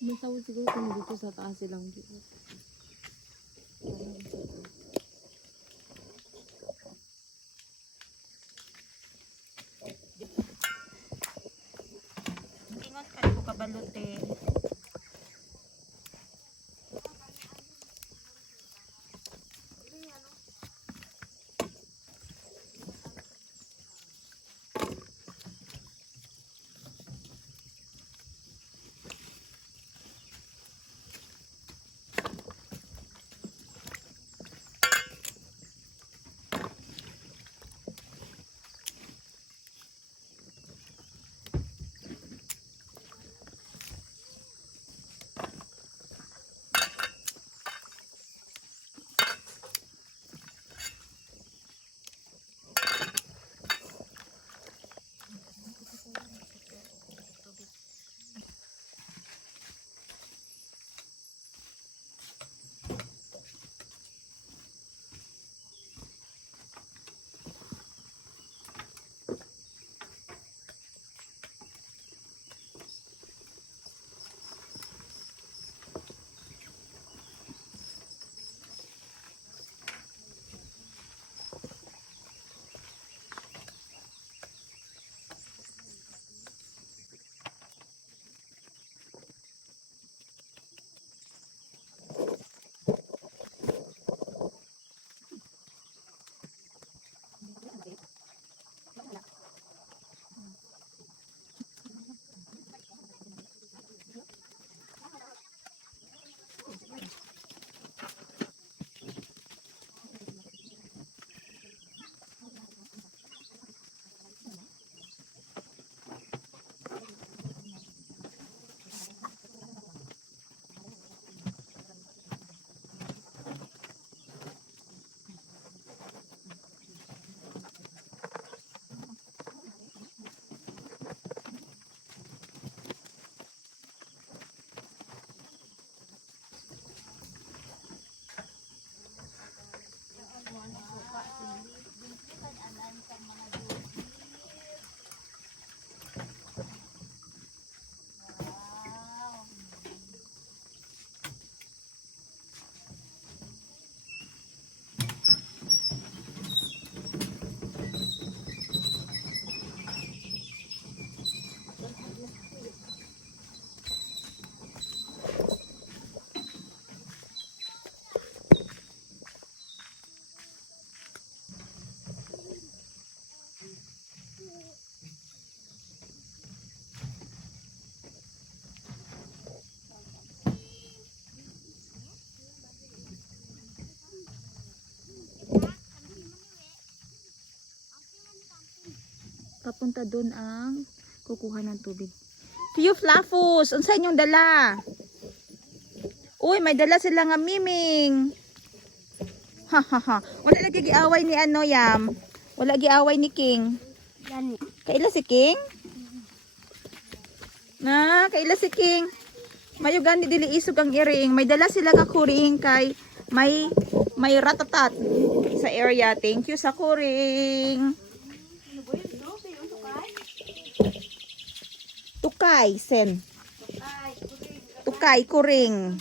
Masawag siguro kung dito sa taas silang dito. Papunta doon ang kukuha ng tubig. Tiyo Flaffus, unsa inyong dala? Uy, may dala sila nga miming. Ha ha ha. Wala lagi giaway ni ano yam. Wala giaway ni King. Gani. Kaila si King? Na, kaila si King. Mayo gani dili isog ang iring. May dala sila nga kuring kay may may ratatat sa area. Thank you sa kuring. Tukay, sen. Tukay, kuring.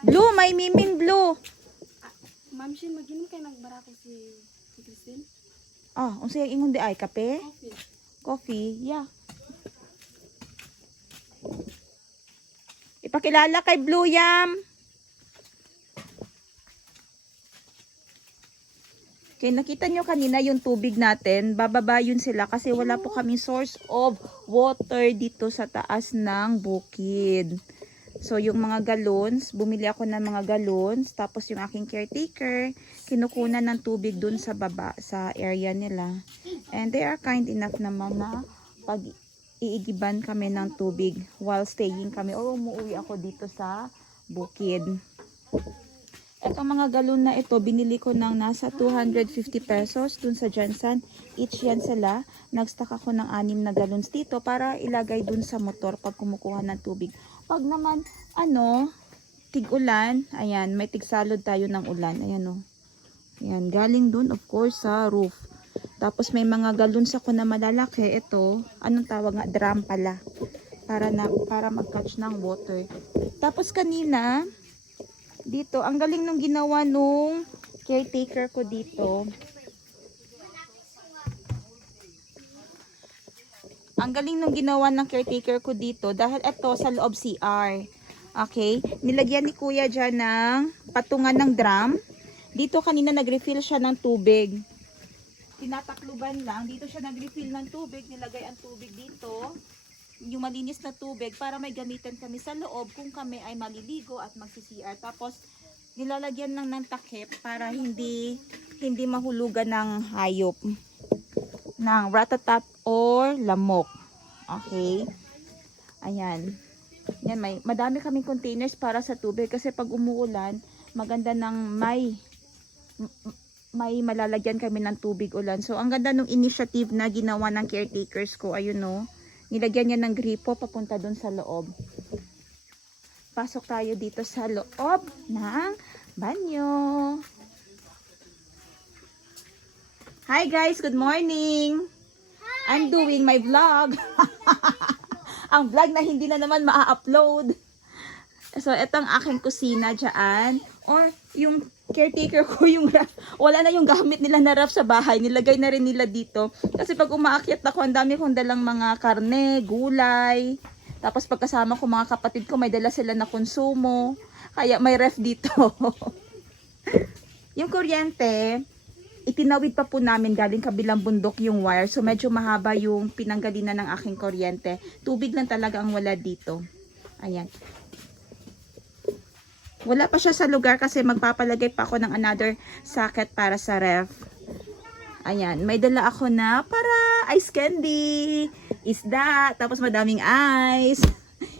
Blue, may miming blue. Ma'am Shin, maginom kayo nagbarako si, si Christine? Ah, unsa yung ingon di ay kape? Coffee. Coffee, yeah. Ipakilala kay Blue Yam. Okay, nakita nyo kanina yung tubig natin. Bababa yun sila kasi wala po kami source of water dito sa taas ng bukid. So, yung mga gallons, bumili ako ng mga gallons. Tapos yung aking caretaker, kinukunan ng tubig dun sa baba, sa area nila. And they are kind enough naman na pag iigiban kami ng tubig while staying kami or umuwi ako dito sa bukid. Itong mga galon na ito, binili ko ng nasa 250 pesos dun sa Jansan. Each yan sila. Nagstock ako ng anim na galons dito para ilagay dun sa motor pag kumukuha ng tubig. Pag naman, ano, tig-ulan, ayan, may tigsalod tayo ng ulan. Ayan o. Ayan, galing dun, of course, sa roof. Tapos may mga galons ako na malalaki. Ito, anong tawag nga? Drum pala. para na para mag-catch ng water. Tapos kanina dito, ang galing nung ginawa nung caretaker ko dito. Ang galing nung ginawa ng caretaker ko dito dahil ito sa loob CR. Okay? Nilagyan ni kuya dyan ng patungan ng drum. Dito kanina nag-refill siya ng tubig. Tinatakluban lang. Dito siya nag-refill ng tubig. Nilagay ang tubig dito. Yung malinis na tubig para may gamitan kami sa loob kung kami ay maliligo at magsi-CR. Tapos nilalagyan lang ng takip para hindi hindi mahulugan ng hayop ng ratatap or lamok. Okay? Ayan. Yan, may, madami kaming containers para sa tubig kasi pag umuulan, maganda ng may may malalagyan kami ng tubig ulan. So, ang ganda ng initiative na ginawa ng caretakers ko. Ayun no. Nilagyan niya ng gripo papunta doon sa loob. Pasok tayo dito sa loob ng banyo. Hi guys, good morning. I'm doing my vlog. ang vlog na hindi na naman maa-upload. So, ito ang aking kusina dyan. Or, yung caretaker ko, yung ref, wala na yung gamit nila na ref sa bahay. Nilagay na rin nila dito. Kasi pag umaakyat ako, ang dami kong dalang mga karne, gulay. Tapos pagkasama ko mga kapatid ko, may dala sila na konsumo. Kaya may ref dito. yung kuryente, itinawid pa po namin galing kabilang bundok yung wire. So medyo mahaba yung pinanggalinan ng aking kuryente. Tubig lang talaga ang wala dito. Ayan. Wala pa siya sa lugar kasi magpapalagay pa ako ng another socket para sa ref. Ayan, may dala ako na para ice candy, isda, tapos madaming ice.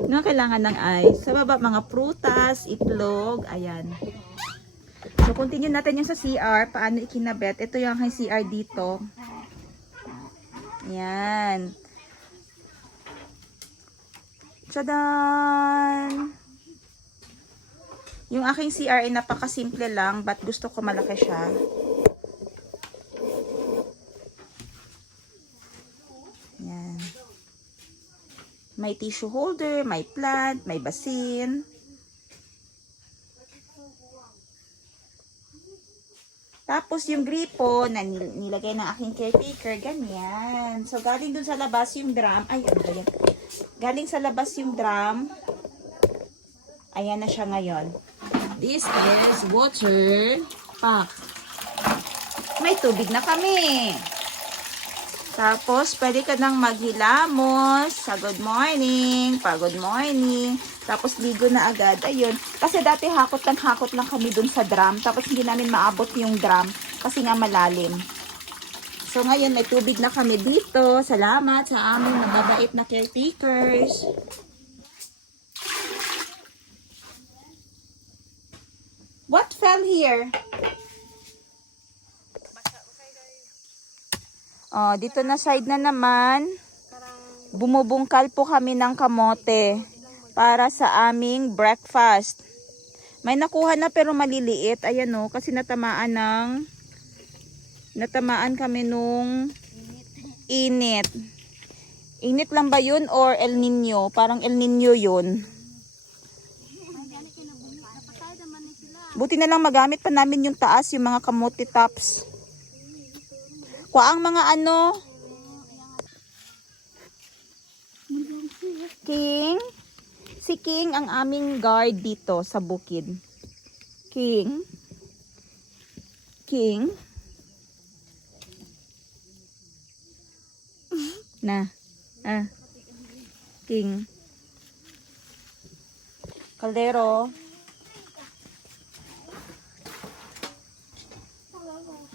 Nga kailangan ng ice. Sa baba, mga prutas, itlog, ayan. So, continue natin yung sa CR, paano ikinabit. Ito yung aking CR dito. Ayan. Tchadan! Yung aking CR ay napakasimple lang, but gusto ko malaki siya. Yan. May tissue holder, may plant, may basin. Tapos yung gripo na nil- nilagay ng aking caretaker, ganyan. So galing dun sa labas yung drum. Ay, ano? Galing sa labas yung drum. Ayan na siya ngayon. This is water pack. May tubig na kami. Tapos, pwede ka nang maghilamos sa good morning, pa good morning. Tapos, ligo na agad. Ayun. Kasi dati hakot lang hakot lang kami dun sa drum. Tapos, hindi namin maabot yung drum kasi nga malalim. So, ngayon may tubig na kami dito. Salamat sa aming mababait na caretakers. What fell here? Oh, dito na side na naman. Bumubungkal po kami ng kamote para sa aming breakfast. May nakuha na pero maliliit. Ayan o, kasi natamaan ng natamaan kami nung init. Init lang ba yun or El Nino? Parang El Nino yun. Buti na lang magamit pa namin yung taas, yung mga kamote tops. Kwa ang mga ano? King? Si King ang aming guard dito sa bukid. King? King? Na. Ah. King. Caldero.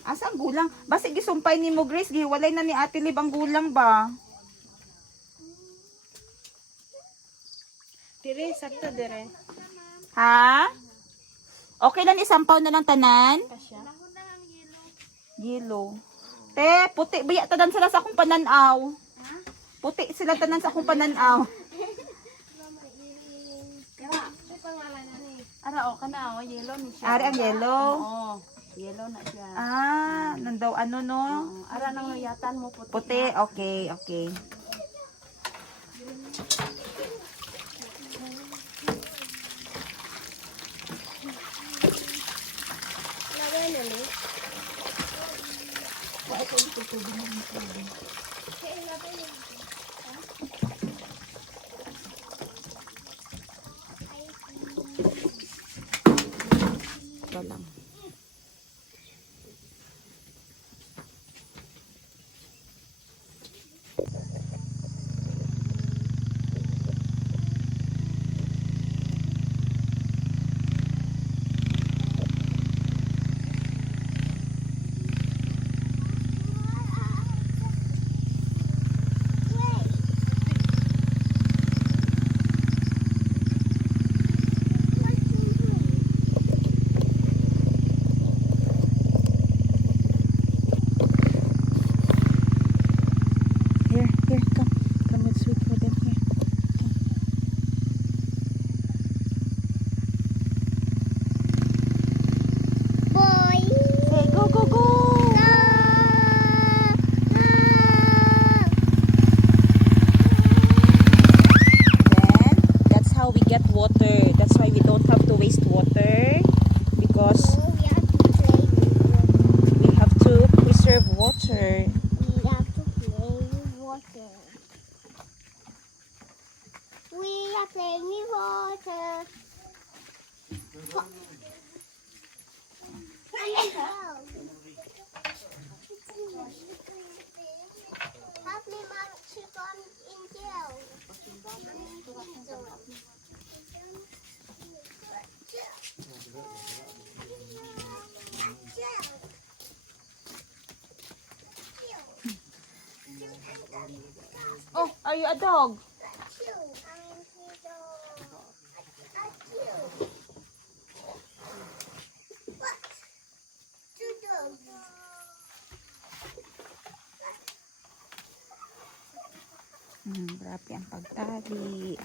Asa ang gulang? Basta gisumpay ni mo Grace, giwalay na ni Ate Lib ang gulang ba? Dire, sakto dire. Ha? Okay lang isampaw na lang tanan? Yellow. Te, puti. Baya tanan sila sa akong pananaw. Puti sila tanan sa akong pananaw. Ara o kana o yellow ni siya. Ari ang yellow. Oo. Yellow na siya. Ah, mm. nandaw ano no? Uh, ara nang yatan mo puti. Puti, na. okay, okay. Lagay na ni. Wa ito dito tubig ng. Are you a dog? Hmm, grabe ang pagtali.